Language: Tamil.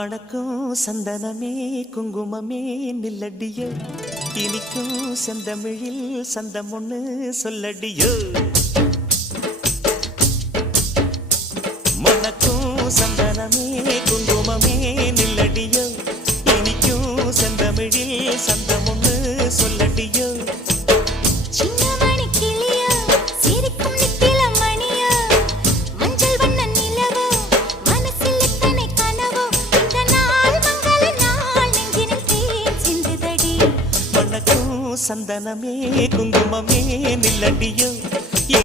மணக்கும் சந்தனமே குங்குமமே நில்லடியோ, இனிக்கும் செந்தமிழில் சந்தம் ஒண்ணு சொல்லடியோ. மணக்கும் சந்தனமே குங்குமமே நில்லடியோ, இனிக்கும் செந்தமிழில் சந்தம் ஒண்ணு சொல்லடியோ. சந்தனமே குங்குமமே நில்லடியோ,